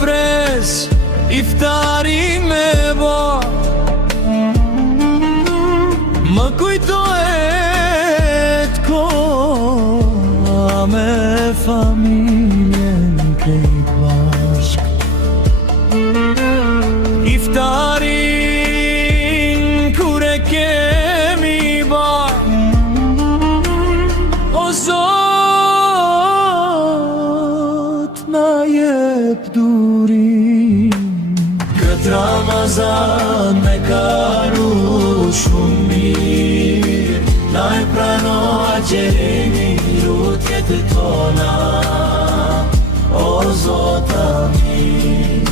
pres iftarin me bo. Më kujtohet koha me familjen krejt bashk. Iftarin kur e kemi ba, o Zot na jep durim. Këtë Ramazan me kalu shumë mirë, na e prano agjerimi lutjet e tona, o Zot amin.